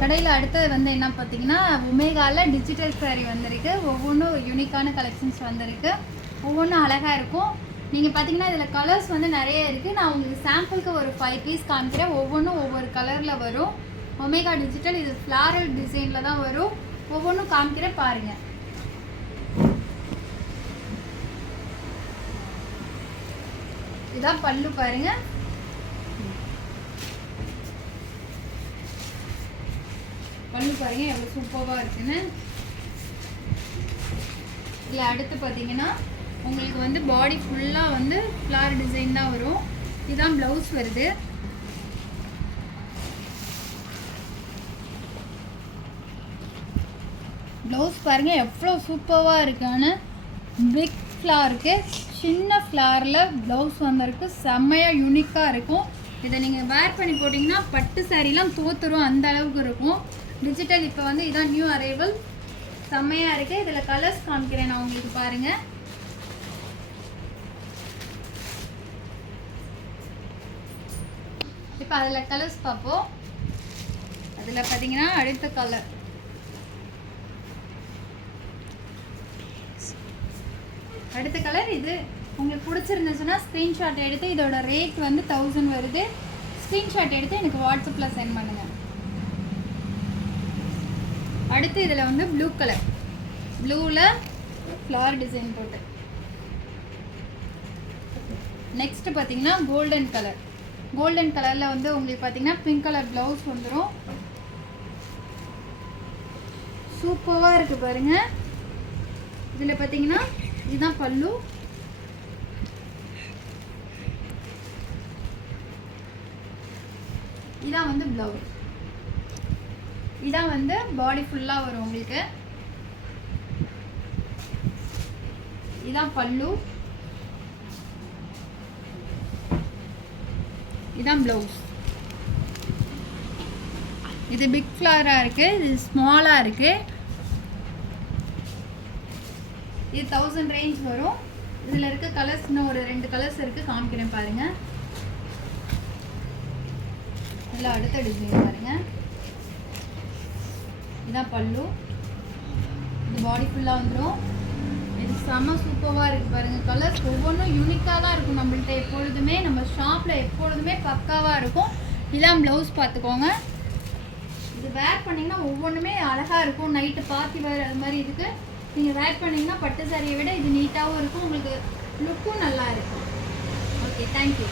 கடையில் அடுத்தது வந்து என்ன பார்த்தீங்கன்னா ஒமேகாவில் டிஜிட்டல் சாரீ வந்திருக்கு. ஒவ்வொன்றும் யூனிக்கான கலெக்ஷன்ஸ் வந்திருக்கு. ஒவ்வொன்றும் அழகாக இருக்கும். நீங்கள் பார்த்தீங்கன்னா இதில் கலர்ஸ் வந்து நிறைய இருக்குது. நான் உங்களுக்கு சாம்பிளுக்கு ஒரு 5 பீஸ் காமிக்கிறேன். ஒவ்வொன்றும் ஒவ்வொரு கலரில் வரும். ஒமேகா டிஜிட்டல் இது ஃப்ளாரல் டிசைனில் தான் வரும். ஒவ்வொன்றும் காமிக்கிறேன் பாருங்கள். இதான் பல்லு பாருங்கள். பல்லு பாருங்க எவ்வளோ சூப்பராக இருக்குன்னு. இல்லை அடுத்து பார்த்தீங்கன்னா உங்களுக்கு வந்து பாடி ஃபுல்லாக வந்து ஃப்ளார் டிசைன் தான் வரும். இதுதான் ப்ளவுஸ் வருது. ப்ளவுஸ் பாருங்கள் எவ்வளோ சூப்பராக இருக்கான்னு. பிக் ஃப்ளாருக்கு சின்ன ஃப்ளாரில் ப்ளவுஸ் வந்திருக்கு. செம்மையாக யூனிக்காக இருக்கும். இதை நீங்கள் வேர் பண்ணி போட்டிங்கன்னா பட்டு சாரீலாம் தோத்துரும், அந்த அளவுக்கு இருக்கும். டிஜிட்டல் இப்போ வந்து இதான் நியூ அரைவல். செம்மையாக இருக்குது. இதில் கலர்ஸ் காமிக்கிறேன் நான் உங்களுக்கு பாருங்கள். இப்போ அதில் கலர்ஸ் பார்ப்போம். அதில் பார்த்தீங்கன்னா அடுத்த கலர் இது உங்களுக்கு பிடிச்சிருந்துச்சுன்னா ஸ்க்ரீன்ஷாட் எடுத்து இதோட ரேட் வந்து 1000 வருது. ஸ்க்ரீன்ஷாட் எடுத்து எனக்கு வாட்ஸ்அப்பில் சென்ட் பண்ணுங்கள். அடுத்து இதில் வந்து ப்ளூ கலர், ப்ளூவில் ஃப்ளார் டிசைன் போட்டு. நெக்ஸ்ட்டு பார்த்தீங்கன்னா கோல்டன் கலர். கோல்டன் கலரில் வந்து உங்களுக்கு பார்த்தீங்கன்னா பிங்க் கலர் ப்ளவுஸ் வந்துடும். சூப்பராக இருக்குது பாருங்கள். இதில் பார்த்தீங்கன்னா இதுதான் பல்லு. இதான் வந்து ப்ளவுஸ். இதான் வந்து பாடி ஃபுல்லாக வரும் உங்களுக்கு. இதான் பல்லு. இதான் ப்ளவுஸ். இது பிக் ஃப்ளாராக இருக்குது, இது ஸ்மாலாக இருக்குது. இது 1000 ரேஞ்ச் வரும். இதில் இருக்க கலர்ஸ் இன்னும் ஒரு 2 கலர்ஸ் இருக்குது, காமிக்கிறேன் பாருங்கள். இதில் அடுத்த டிசைன் பாருங்கள். இதான் பல்லு. இது பாடி ஃபுல்லாக வந்துடும். இது செம்ம சூப்பராக இருக்குது பாருங்கள். கலர்ஸ் ஒவ்வொன்றும் யூனிக்காக தான் இருக்கும் நம்மள்ட்ட. எப்பொழுதுமே நம்ம ஷாப்பில் எப்பொழுதுமே பக்காவாக இருக்கும். இதான் ப்ளவுஸ் பார்த்துக்கோங்க. இது வேர் பண்ணிங்கன்னா ஒவ்வொன்றுமே அழகாக இருக்கும். நைட்டு பார்ட்டி வேர் அது மாதிரி இருக்குது. நீங்கள் வேர் பண்ணிங்கன்னா பட்டு சாரியை விட இது நீட்டாகவும் இருக்கும். உங்களுக்கு லுக்கும் நல்லா இருக்கும். Okay, thank you.